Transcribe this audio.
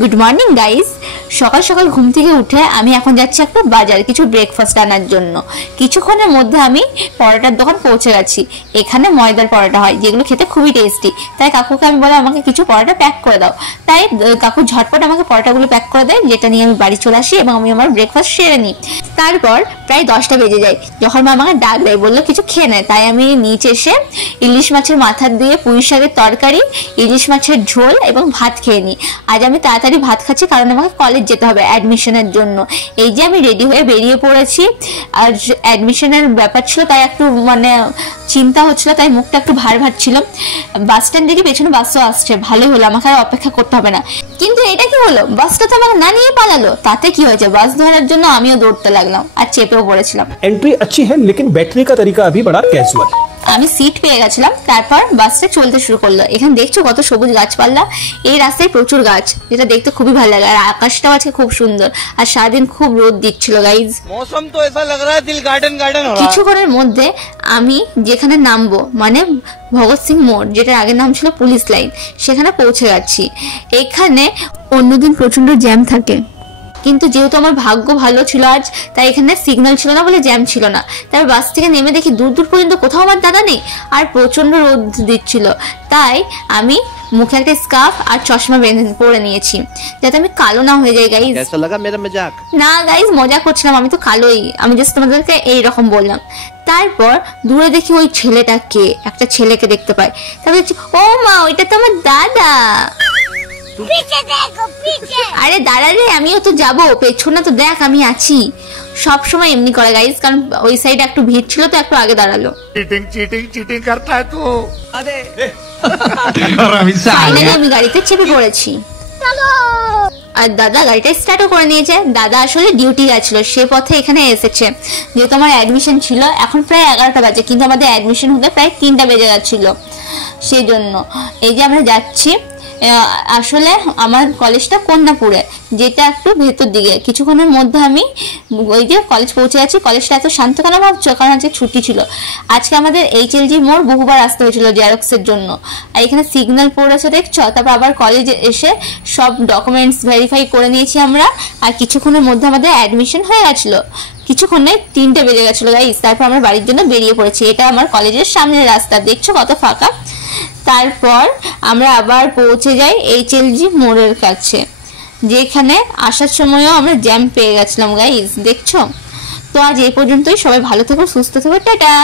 Good morning guys. সকাল সকাল ঘুম থেকে উঠে আমি এখন যাচ্ছি একটা বাজার কিছু ব্রেকফাস্ট আনার জন্য। কিছুক্ষণের মধ্যে আমি পরোটার দোকান পৌঁছে গেছি। এখানে ময়দার পরোটা হয় যেগুলো খেতে খুবই টেস্টি। তাই কাকুকে আমি বলে আমাকে কিছু পরোটা প্যাক করে দাও। তাই কাকু ঝটপট আমাকে পরোটাগুলো প্যাক করে দেয়, যেটা নিয়ে আমি বাড়ি চলে আসি এবং আমি আমার ব্রেকফাস্ট সেরে নিই। তারপর প্রায় 10টা বেজে যায় যখন মা আমাকে ডাক দেয়, বললো কিছু খেয়ে নেয়। তাই আমি নিচে এসে ইলিশ মাছের মাথা দিয়ে পুঁই শাকের তরকারি, ইলিশ মাছের ঝোল এবং ভাত খেয়ে নিই। আজ আমি তাড়াতাড়ি ভাত খাচ্ছি কারণ আমাকে কলেজ যেতে হবে অ্যাডমিশনের জন্য। এই যে আমি রেডি হয়ে বেরিয়ে পড়েছি, আর অ্যাডমিশনের ব্যাপার ছিল তাই একটু চিন্তা হচ্ছিল, তাই মুখটা একটু ভার ভার ছিল। বাস স্ট্যান্ড থেকে পেছনে বাসও আসছে, ভালো হলো, আমাকে আর অপেক্ষা করতে হবে না। কিন্তু এটা কি হলো, বাসটা তো আমাকে না নিয়ে পালালো। তাতে কি হয়েছে, বাস ধরার জন্য আমিও দৌড়তে লাগলাম আর চেপেও পড়েছিলাম। एंट्री अच्छी है लेकिन बैठने का तरीका अभी बड़ा कैजुअल। আমি সিট পেয়ে গেছিলাম। তারপর বাসটা চলতে শুরু করলো। এখানে দেখছো কত সবুজ গাছপালা। এই রাস্তায় প্রচুর গাছ, যেটা দেখতে খুবই ভালো লাগে। আর আকাশটাও আজকে খুব সুন্দর, আর সারাদিন খুব রোদ দিচ্ছিল গাইজ। মৌসুম তো ऐसा लग रहा है दिल गार्डन गार्डन हो रहा है। কিছুক্ষণের মধ্যে আমি যেখানে নামবো মানে ভগৎ সিং মোড়, যেটার আগের নাম ছিল পুলিশ লাইন, সেখানে পৌঁছে যাচ্ছি। এখানে অন্যদিন প্রচন্ড জ্যাম থাকে, কিন্তু যেহেতু আমার ভাগ্য ভালো ছিল আজ, তাই এখানে সিগন্যাল ছিল না বলে জ্যাম ছিল না। তারপর বাস থেকে নেমে দেখি দূর দূর পর্যন্ত কোথাও আমার দাদা নেই, আর প্রচন্ড রোদ দিচ্ছিল। তাই আমি মুখে একটা স্কার্ফ আর চশমা পরে নিয়েছি যাতে আমি কালো না হয়ে যাই গাইজ। कैसा लगा मेरा मजाक? না গাইজ, মজা করছিলাম, আমি তো কালোই। আমি জাস্ট তোমাদেরকে এইরকম বললাম। তারপর দূরে দেখি ওই ছেলেটাকে, একটা ছেলেকে দেখতে পাই। তারপর ও মা, ওইটা তো আমার দাদা। আরে দাঁড়া রে, আমিও তো যাবো, পেছনে তো দেখ আমি আছি। সব সময় এমনি করে গাইজ, কারণ ওই সাইডে একটু ভিড় ছিল তো একটু আগে দাঁড়ালো। चीटिंग चीटिंग चीटिंग करता है तू। ফাইনালি আমি গাড়িতে চেপে পড়েছি। আর দাদা গাড়িটা স্টার্টও করে নিয়েছে। দাদা আসলে ডিউটি গেছিল, সে পথে এখানে এসেছে। যেহেতু আমার অ্যাডমিশন ছিল, এখন প্রায় 11টা বাজে, কিন্তু আমাদের অ্যাডমিশন হতে প্রায় 3টা বেজে যাচ্ছিল। সেজন্য এই যে আমরা যাচ্ছি। আসলে আমার কলেজটা কন্যাপুরে, যেটা একটু ভেতর দিকে। কিছুক্ষণের মধ্যে আমি ওই যে কলেজ পৌঁছে যাচ্ছি। কলেজটা এত শান্ত কেন ভাবছো, কারণ আজকে ছুটি ছিল। আজকে আমাদের HLG মোড় বহুবার আসতে হয়েছিল জেরক্সের জন্য। আর এখানে সিগন্যাল পড়েছে দেখছো। তারপর আবার কলেজে এসে সব ডকুমেন্টস ভেরিফাই করে নিয়েছি আমরা। আর কিছুক্ষণের মধ্যে আমাদের অ্যাডমিশন হয়ে গেছিলো। কিছুক্ষণে 3টে বেজে গেছিলো গাইস। তারপর আমরা বাড়ির জন্য বেরিয়ে পড়েছি। এটা আমার কলেজের সামনের রাস্তা, দেখছো কত ফাঁকা। তারপর আমরা আবার পৌঁছে যাই HLG মোড়ের কাছে, যেখানে আসার সময়ও আমরা জ্যাম পেয়ে গেছিলাম গাইস, দেখছো। তো আজ এই পর্যন্তই। সবাই ভালো থেকো, সুস্থ থেকো, টাটা।